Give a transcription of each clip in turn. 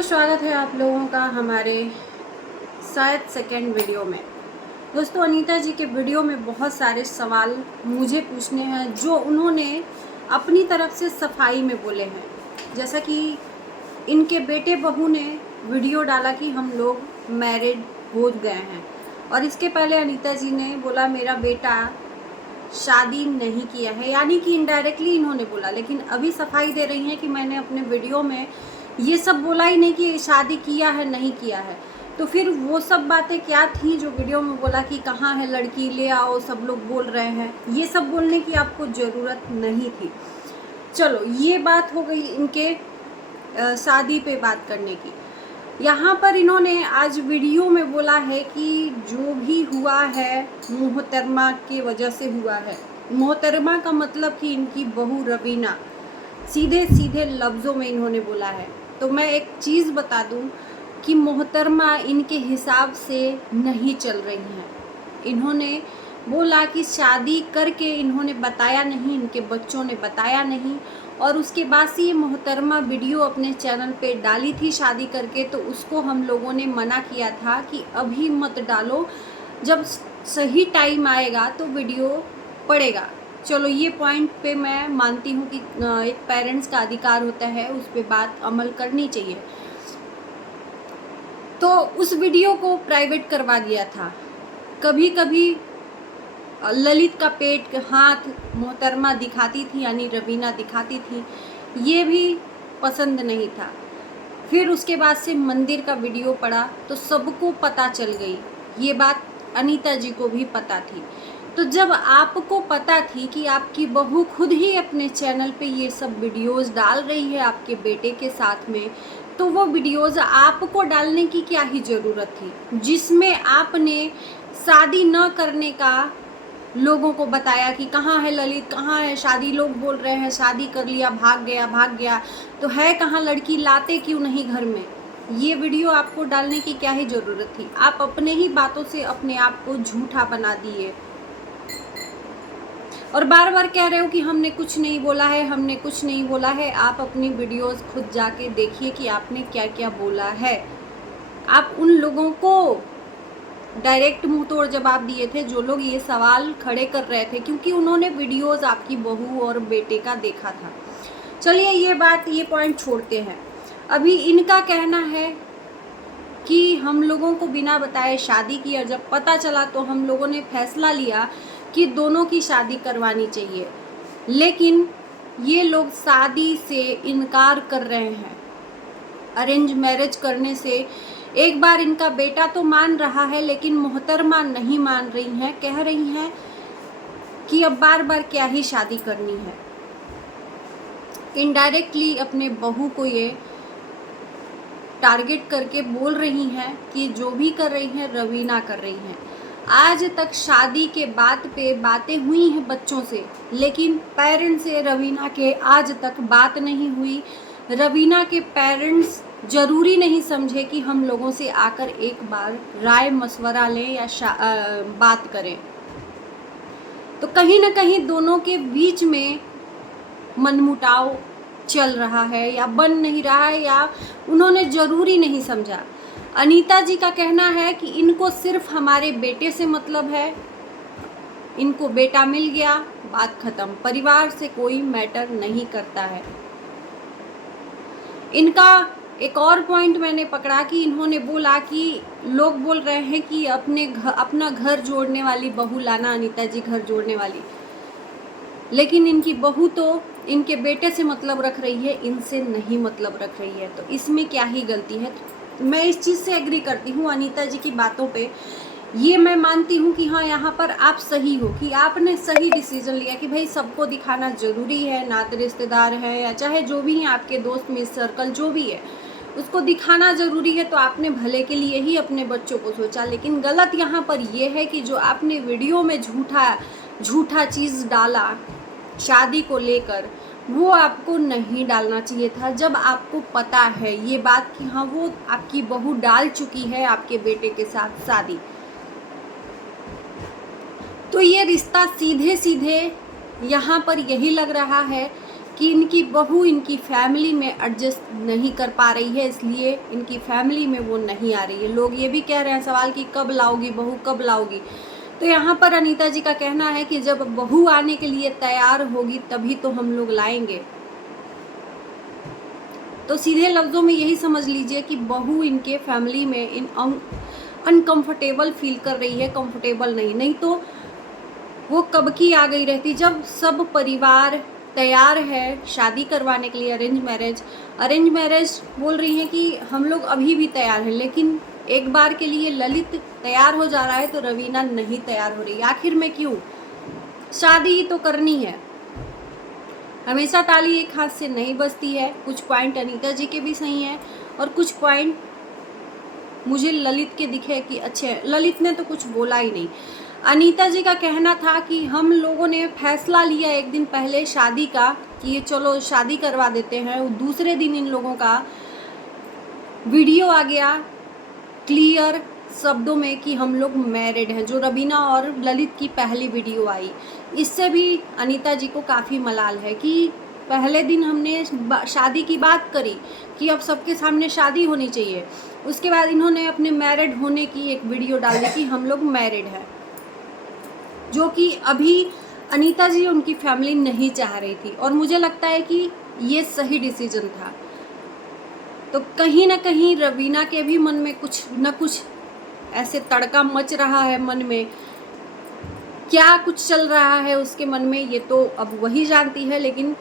दोस्तों, स्वागत है आप लोगों का हमारे शायद सेकेंड वीडियो में। दोस्तों, अनीता जी के वीडियो में बहुत सारे सवाल मुझे पूछने हैं जो उन्होंने अपनी तरफ से सफाई में बोले हैं। जैसा कि इनके बेटे बहू ने वीडियो डाला कि हम लोग मैरिड हो गए हैं, और इसके पहले अनीता जी ने बोला मेरा बेटा शादी नहीं किया है, यानी कि इनडायरेक्टली इन्होंने बोला। लेकिन अभी सफाई दे रही हैं कि मैंने अपने वीडियो में ये सब बोला ही नहीं कि शादी किया है नहीं किया है। तो फिर वो सब बातें क्या थी जो वीडियो में बोला कि कहाँ है लड़की, ले आओ, सब लोग बोल रहे हैं। ये सब बोलने की आपको ज़रूरत नहीं थी। चलो, ये बात हो गई इनके शादी पे बात करने की। यहाँ पर इन्होंने आज वीडियो में बोला है कि जो भी हुआ है मोहतरमा की वजह से हुआ है। मोहतरमा का मतलब कि इनकी बहू रवीना, सीधे सीधे लफ्ज़ों में इन्होंने बोला है। तो मैं एक चीज़ बता दूं कि मोहतरमा इनके हिसाब से नहीं चल रही हैं। इन्होंने बोला कि शादी करके इन्होंने बताया नहीं, इनके बच्चों ने बताया नहीं, और उसके बाद से ये मोहतरमा वीडियो अपने चैनल पे डाली थी शादी करके। तो उसको हम लोगों ने मना किया था कि अभी मत डालो, जब सही टाइम आएगा तो वीडियो पड़ेगा। चलो, ये पॉइंट पे मैं मानती हूँ कि एक पेरेंट्स का अधिकार होता है, उस पर बात अमल करनी चाहिए। तो उस वीडियो को प्राइवेट करवा दिया था। कभी कभी ललित का पेट, हाथ मोहतरमा दिखाती थी, यानी रवीना दिखाती थी, ये भी पसंद नहीं था। फिर उसके बाद से मंदिर का वीडियो पड़ा तो सबको पता चल गई। ये बात अनीता जी को भी पता थी। तो जब आपको पता थी कि आपकी बहू खुद ही अपने चैनल पे ये सब वीडियोस डाल रही है आपके बेटे के साथ में, तो वो वीडियोस आपको डालने की क्या ही ज़रूरत थी, जिसमें आपने शादी न करने का लोगों को बताया कि कहाँ है ललित, कहाँ है शादी। लोग बोल रहे हैं शादी कर लिया, भाग गया, तो है कहाँ लड़की, लाते क्यों नहीं घर में। ये वीडियो आपको डालने की क्या ही ज़रूरत थी। आप अपने ही बातों से अपने आप को झूठा बना दिए, और बार बार कह रहे हो कि हमने कुछ नहीं बोला है, हमने कुछ नहीं बोला है। आप अपनी वीडियोस खुद जाके देखिए कि आपने क्या क्या बोला है। आप उन लोगों को डायरेक्ट मुंह तोड़ जवाब दिए थे जो लोग ये सवाल खड़े कर रहे थे, क्योंकि उन्होंने वीडियोस आपकी बहू और बेटे का देखा था। चलिए, ये पॉइंट छोड़ते हैं। अभी इनका कहना है कि हम लोगों को बिना बताए शादी की, और जब पता चला तो हम लोगों ने फैसला लिया कि दोनों की शादी करवानी चाहिए। लेकिन ये लोग शादी से इनकार कर रहे हैं, अरेंज मैरिज करने से। एक बार इनका बेटा तो मान रहा है, लेकिन मोहतरमा नहीं मान रही हैं, कह रही हैं कि अब बार बार क्या ही शादी करनी है। इनडायरेक्टली अपने बहू को ये टारगेट करके बोल रही हैं कि जो भी कर रही हैं रवीना कर रही हैं। आज तक शादी के बात पे बातें हुई हैं बच्चों से, लेकिन पेरेंट्स से रवीना के आज तक बात नहीं हुई। रवीना के पेरेंट्स ज़रूरी नहीं समझे कि हम लोगों से आकर एक बार राय मशवरा लें या बात करें। तो कहीं ना कहीं दोनों के बीच में मनमुटाव चल रहा है, या बन नहीं रहा है, या उन्होंने ज़रूरी नहीं समझा। अनीता जी का कहना है कि इनको सिर्फ हमारे बेटे से मतलब है, इनको बेटा मिल गया, बात खत्म, परिवार से कोई मैटर नहीं करता है। इनका एक और पॉइंट मैंने पकड़ा कि इन्होंने बोला कि लोग बोल रहे हैं कि अपना घर जोड़ने वाली बहू लाना, अनीता जी घर जोड़ने वाली, लेकिन इनकी बहू तो इनके बेटे से मतलब रख रही है, इनसे नहीं मतलब रख रही है। तो इसमें क्या ही गलती है। मैं इस चीज़ से एग्री करती हूँ अनीता जी की बातों पे। ये मैं मानती हूँ कि हाँ, यहाँ पर आप सही हो कि आपने सही डिसीजन लिया कि भाई सबको दिखाना ज़रूरी है, नाते रिश्तेदार है या चाहे जो भी हैं आपके दोस्त में सर्कल जो भी है, उसको दिखाना ज़रूरी है। तो आपने भले के लिए ही अपने बच्चों को सोचा। लेकिन गलत यहाँ पर यह है कि जो आपने वीडियो में झूठा चीज़ डाला शादी को लेकर, वो आपको नहीं डालना चाहिए था। जब आपको पता है ये बात कि हाँ, वो आपकी बहू डाल चुकी है आपके बेटे के साथ शादी, तो ये रिश्ता सीधे सीधे यहाँ पर यही लग रहा है कि इनकी बहू इनकी फैमिली में एडजस्ट नहीं कर पा रही है, इसलिए इनकी फैमिली में वो नहीं आ रही है। लोग ये भी कह रहे हैं सवाल कि कब लाओगी बहू, कब लाओगी। तो यहाँ पर अनीता जी का कहना है कि जब बहू आने के लिए तैयार होगी तभी तो हम लोग लाएंगे। तो सीधे लफ्ज़ों में यही समझ लीजिए कि बहू इनके फैमिली में अनकंफर्टेबल फील कर रही है, कंफर्टेबल नहीं तो वो कब की आ गई रहती, जब सब परिवार तैयार है शादी करवाने के लिए। अरेंज मैरिज बोल रही हैं कि हम लोग अभी भी तैयार हैं, लेकिन एक बार के लिए ललित तैयार हो जा रहा है तो रवीना नहीं तैयार हो रही। आखिर में क्यों? शादी तो करनी है, हमेशा ताली एक हाथ से नहीं बजती है। कुछ पॉइंट अनीता जी के भी सही हैं और कुछ पॉइंट मुझे ललित के दिखे कि अच्छे हैं। ललित ने तो कुछ बोला ही नहीं। अनीता जी का कहना था कि हम लोगों ने फैसला लिया एक दिन पहले शादी का कि ये चलो शादी करवा देते हैं। दूसरे दिन इन लोगों का वीडियो आ गया क्लियर शब्दों में कि हम लोग मैरिड हैं, जो रवीना और ललित की पहली वीडियो आई। इससे भी अनीता जी को काफ़ी मलाल है कि पहले दिन हमने शादी की बात करी कि अब सबके सामने शादी होनी चाहिए, उसके बाद इन्होंने अपने मैरिड होने की एक वीडियो डाल दी कि हम लोग मैरिड हैं, जो कि अभी अनीता जी उनकी फैमिली नहीं चाह रही थी। और मुझे लगता है कि ये सही डिसीजन था। तो कहीं ना कहीं रवीना के भी मन में कुछ न कुछ ऐसे तड़का मच रहा है मन में। क्या कुछ चल रहा है उसके मन में ये तो अब वही जानती है, लेकिन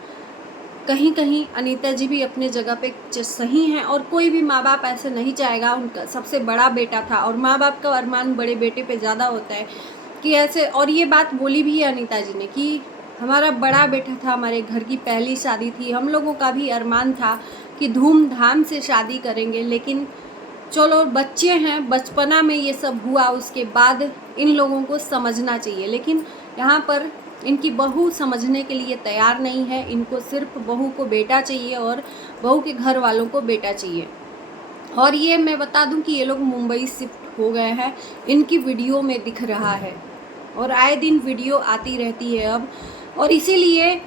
कहीं कहीं अनीता जी भी अपने जगह पे सही हैं। और कोई भी माँ बाप ऐसे नहीं चाहेगा, उनका सबसे बड़ा बेटा था और माँ बाप का अरमान बड़े बेटे पे ज़्यादा होता है कि ऐसे। और ये बात बोली भी है अनीता जी ने कि हमारा बड़ा बेटा था, हमारे घर की पहली शादी थी, हम लोगों का भी अरमान था कि धूमधाम से शादी करेंगे, लेकिन चलो बच्चे हैं, बचपना में ये सब हुआ, उसके बाद इन लोगों को समझना चाहिए। लेकिन यहाँ पर इनकी बहू समझने के लिए तैयार नहीं है। इनको सिर्फ बहू को बेटा चाहिए और बहू के घर वालों को बेटा चाहिए। और ये मैं बता दूं कि ये लोग मुंबई शिफ्ट हो गए हैं, इनकी वीडियो में दिख रहा है और आए दिन वीडियो आती रहती है अब। और इसीलिए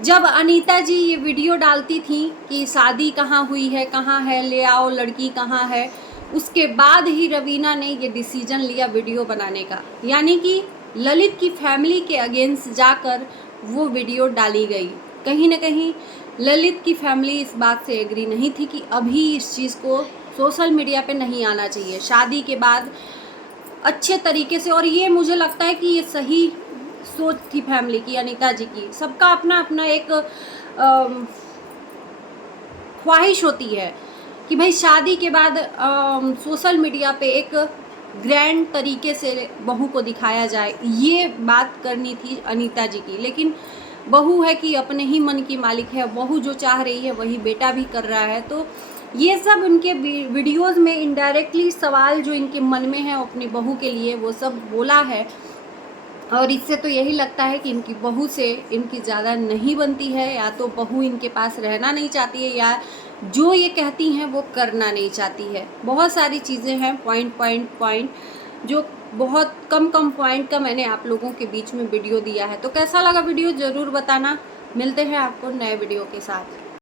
जब अनीता जी ये वीडियो डालती थी कि शादी कहाँ हुई है, कहाँ है, ले आओ लड़की कहाँ है, उसके बाद ही रवीना ने ये डिसीजन लिया वीडियो बनाने का। यानी कि ललित की फैमिली के अगेंस्ट जाकर वो वीडियो डाली गई। कहीं ना कहीं ललित की फैमिली इस बात से एग्री नहीं थी कि अभी इस चीज़ को सोशल मीडिया पे नहीं आना चाहिए, शादी के बाद अच्छे तरीके से। और ये मुझे लगता है कि ये सही सोच थी फैमिली की, अनीता जी की। सबका अपना अपना एक ख्वाहिश होती है कि भाई शादी के बाद सोशल मीडिया पे एक ग्रैंड तरीके से बहू को दिखाया जाए, ये बात करनी थी अनीता जी की। लेकिन बहू है कि अपने ही मन की मालिक है, बहू जो चाह रही है वही बेटा भी कर रहा है। तो ये सब उनके वीडियोस में इनडायरेक्टली सवाल जो इनके मन में है अपनी बहू के लिए वो सब बोला है। और इससे तो यही लगता है कि इनकी बहू से इनकी ज़्यादा नहीं बनती है, या तो बहू इनके पास रहना नहीं चाहती है, या जो ये कहती हैं वो करना नहीं चाहती है। बहुत सारी चीज़ें हैं, पॉइंट जो बहुत कम पॉइंट का मैंने आप लोगों के बीच में वीडियो दिया है। तो कैसा लगा वीडियो ज़रूर बताना। मिलते हैं आपको नए वीडियो के साथ।